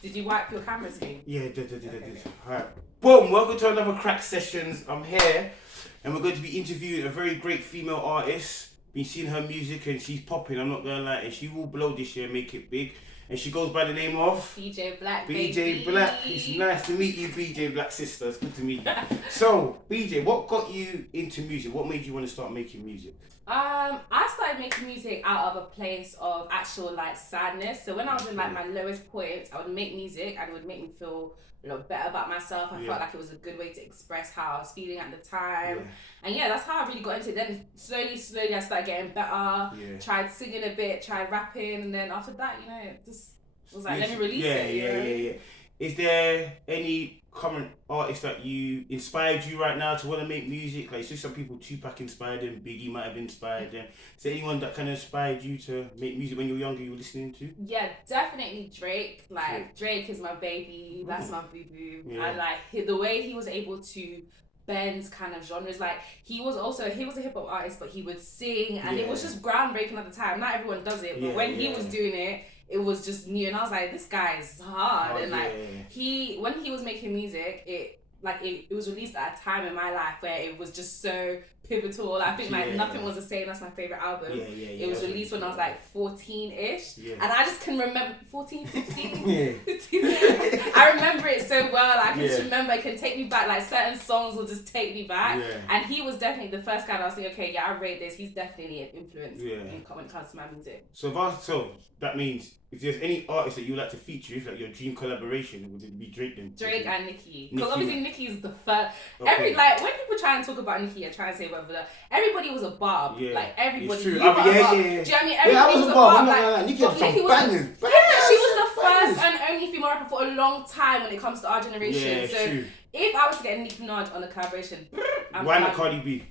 Did you wipe your camera screen? Yeah, did. Alright. Boom, welcome to another Crack Sessions. I'm here and we're going to be interviewing a very great female artist. Been seeing her music and she's popping, I'm not gonna lie, and she will blow this year, make it big. And she goes by the name of BJ Blacc. BJ Blacc. It's nice to meet you, BJ Blacc sister. It's good to meet you. So, BJ, what got you into music? What made you want to start making music? I started making music out of a place of actual like sadness. So when I was in like my lowest point, I would make music and it would make me feel a lot better about myself. I felt like it was a good way to express how I was feeling at the time. And that's how I really got into it. Then slowly I started getting better. Tried singing a bit, tried rapping, and then after that, it just was like, let me release it. Is there any current artists that you inspired you right now to want to make music? Like, some people, Tupac inspired them, Biggie might have inspired them. Is there anyone that kind of inspired you to make music when you were younger you were listening to? Yeah, definitely Drake. Drake is my baby. That's my boo-boo. Yeah. I like the way he was able to bend kind of genres. Like, he was a hip-hop artist, but he would sing, and it was just groundbreaking at the time. Not everyone does it, but when he was doing it, it was just new, and I was like, this guy is hard. And when he was making music, it was released at a time in my life where it was just so pivotal. I think Nothing Was the Same, that's my favorite album. It was released when I was like 14-ish. And I just can remember 14, 15. 15. I remember it so well. I can just remember, it can take me back. Like, certain songs will just take me back. And he was definitely the first guy that I was thinking, okay, I rate this. He's definitely an influence when it comes to my music. So that means if there's any artist that you would like to feature, if like your dream collaboration, would it be Drake then? Drake and Nicki. Because obviously Nicki is the first. Okay. When people try and talk about Nicki, I try and say whatever. Everybody was a barb. Like, everybody. It's true. Do you know what I mean? Everybody was a barb. Nicki had some bangers. She was the first and only female rapper for a long time when it comes to our generation. True. If I was to get Nicki Minaj on a collaboration, why not Cardi B?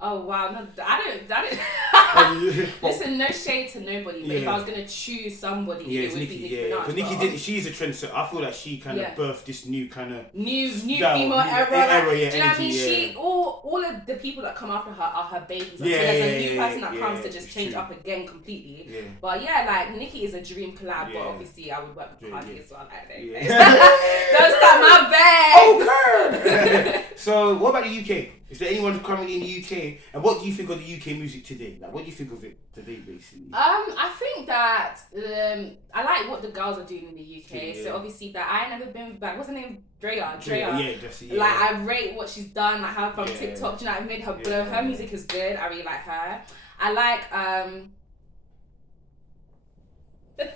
Oh wow, no, I don't. Listen, no shade to nobody, but if I was gonna choose somebody, it would be Nicki Minaj. Because Nicki she's a trendsetter. I feel like she kind of birthed this new kind of new female era. Do you know what I mean? She all of the people that come after her are her babies. There's a new person that comes to just change up again completely. But like, Nicki is a dream collab, but obviously I would work with Cardi as well. Don't start my bag. Oh, So what about the UK? Is there anyone currently in the UK? And what do you think of the UK music today? Like, what do you think of it today, basically? I think that I like what the girls are doing in the UK. So obviously that I ain't never been back. What's her name? Drea. Like, I rate what she's done. Like, her from TikTok. Do you know, I made her blow. Her music is good. I really like her. I like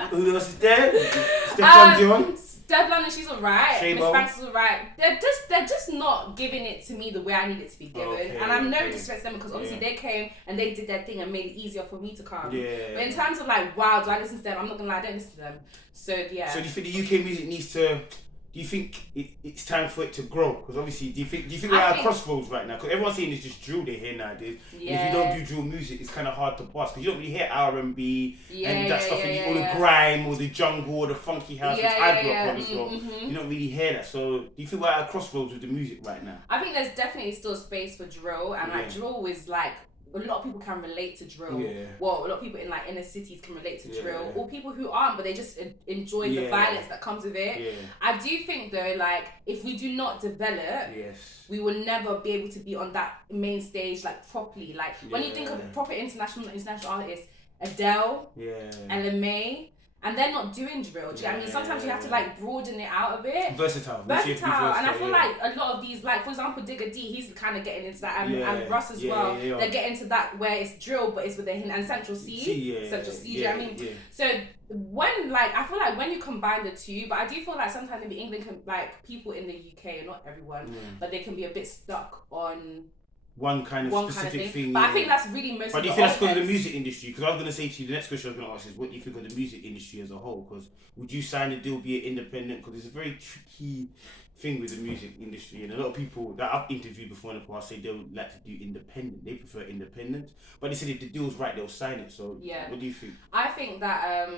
Who else is there? Stefan Dion. Steph London, she's alright. Miss Shabo. Banks is alright. They're just not giving it to me the way I need it to be given. And I'm no disrespect to them, because obviously they came and they did their thing and made it easier for me to come. But in terms of like, wow, do I listen to them? I'm not gonna lie, I don't listen to them. So So do you think the UK music needs to? Do you think it's time for it to grow? Because obviously, do you think we're at a crossroads right now? Because everyone's saying it's just drill they hear nowadays. And if you don't do drill music, it's kind of hard to bust. Because you don't really hear R&B and that stuff, all the grime or the jungle or the funky house, which I grew up on as well. You don't really hear that. So do you think we're at a crossroads with the music right now? I think there's definitely still space for drill, and like, drill is like, a lot of people can relate to drill. Well, a lot of people in like inner cities can relate to drill, or people who aren't, but they just enjoy the violence that comes with it. I do think though, like, if we do not develop, we will never be able to be on that main stage like properly. Like, when you think of proper international artists, Adele, LMA. And they're not doing drill. Do you know what I mean? Sometimes you have to like broaden it out a bit. Versatile. And I feel like a lot of these, like, for example, Digga D, he's kind of getting into that, and Russ as well. They're getting to that where it's drill, but it's with the hint, and Central C. Do you know what I mean? So I feel like when you combine the two, but I do feel like sometimes maybe England can, like, people in the UK, not everyone, but they can be a bit stuck on one kind of specific thing. But I think that's really most. But do you think that's because of the music industry? Because I was going to say to you, the next question I was going to ask is, what do you think of the music industry as a whole? Because would you sign a deal, be an independent? Because it's a very tricky thing with the music industry, and a lot of people that I've interviewed before in the past say they would like to do independent. They prefer independent, but they said if the deal's right, they'll sign it. So what do you think? I think that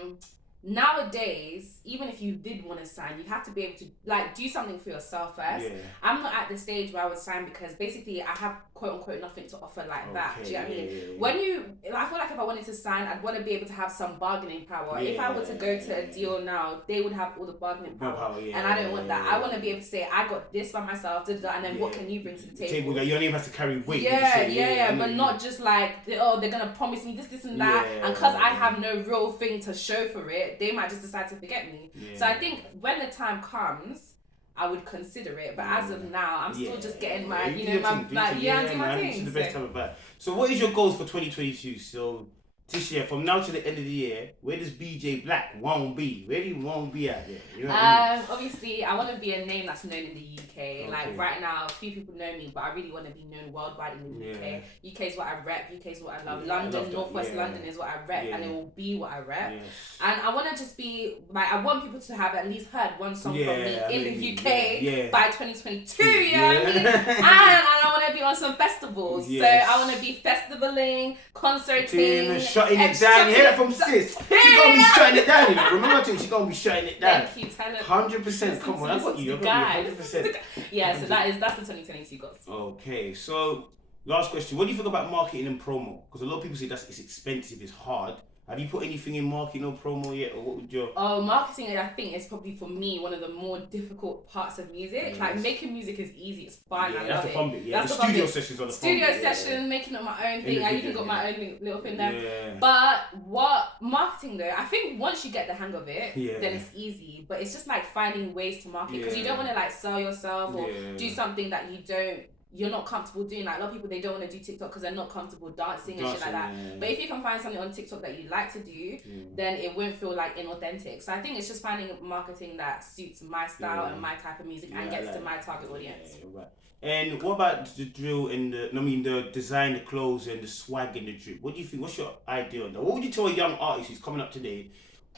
nowadays, even if you did want to sign, you have to be able to like do something for yourself first. I'm not at the stage where I would sign because basically I have quote unquote nothing to offer like that. Do you know what I mean? When you, I feel like if I wanted to sign, I'd want to be able to have some bargaining power. If I were to go to a deal now, they would have all the bargaining power, and I don't want that. I want to be able to say I got this by myself, and then what can you bring to the table? That you don't even have to carry weight. But not just like they're gonna promise me this and that, and because I have no real thing to show for it, they might just decide to forget me. So I think when the time comes, I would consider it. But as of now, I'm still just getting my, do my thing. This is the best time about. So what is your goals for 2022? So this year, from now to the end of the year, where does BJ Blacc want be? Where do you want to be at there? You know what I mean? Obviously, I want to be a name that's known in the UK. Okay. Like right now, a few people know me, but I really want to be known worldwide in the UK. UK is what I rep. UK is what I love. London, Northwest London is what I rep, and it will be what I rep. And I want to just be like, I want people to have at least heard one song from me in the UK by 2022. You know what I mean? And I want to be on some festivals. So I want to be festivaling, concerting, shutting it down. You hear that from sis? She's gonna be shutting it down. You know? Remember, I told you she's gonna be shutting it down. Thank you, Tyler. 100%. Come on, I got you. 100%. Yeah, so that's the 2022 goals. Okay, so last question: what do you think about marketing and promo? Because a lot of people say it's expensive, it's hard. Have you put anything in marketing or promo yet, or what would your? Marketing, I think, is probably for me one of the more difficult parts of music. Yes. Like making music is easy, it's fun. I love it. Fun bit. Yeah, that's the studio sessions are the fun bit. Studio session, making up my own thing. I even got my own little thing there. Yeah. But what marketing though? I think once you get the hang of it, then it's easy. But it's just like finding ways to market because you don't want to like sell yourself or do something that you're not comfortable doing. Like a lot of people, they don't want to do TikTok because they're not comfortable dancing and shit like that. But if you can find something on TikTok that you like to do, then it won't feel like inauthentic. So I think it's just finding marketing that suits my style and my type of music and gets to my target audience. Right. And what about the drill and the design, the clothes and the swag and the drip? What do you think? What's your idea on that? What would you tell a young artist who's coming up today?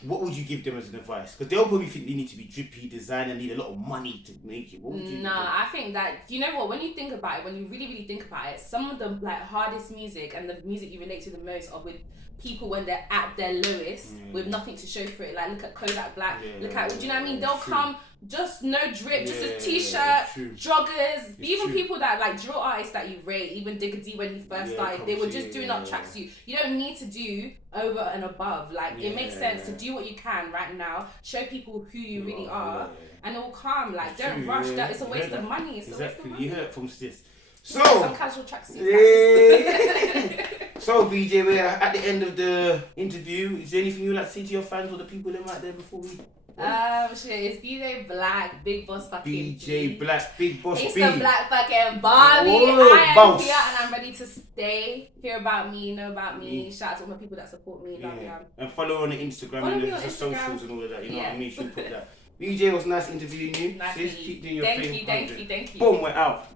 What would you give them as an advice? Because they'll probably think they need to be drippy, design, and need a lot of money to make it. What would you? I think that, you know what? When you think about it, when you really, really think about it, some of the like hardest music and the music you relate to the most are with people when they're at their lowest with nothing to show for it. Like look at Kodak Black. Do you know what I mean? They'll come just no drip, just a t-shirt, joggers. Even people that like drill artists that you rate, even Digga D when he first started, they were just doing up tracksuit. You don't need to do over and above. Like it makes sense to do what you can right now, show people who you really are, and it will come. Like don't rush that. It's a waste of money. It's a waste of money. You heard it from sis. So some casual tracksuit. So BJ, we're at the end of the interview. Is there anything you'd like to say to your fans or the people that are out there before we? It's BJ Blacc, Big Boss fucking BJ Blacc, Big Boss It's B. the Black fucking Bobby. I am here and I'm ready to stay. Hear about me, know about me. Shout out to all my people that support me. And follow on the Instagram and the socials and all of that. You know what I mean? She'll put that. BJ, was nice interviewing you. Nice Sis, keep doing your thing. Thank you. Boom, we're out.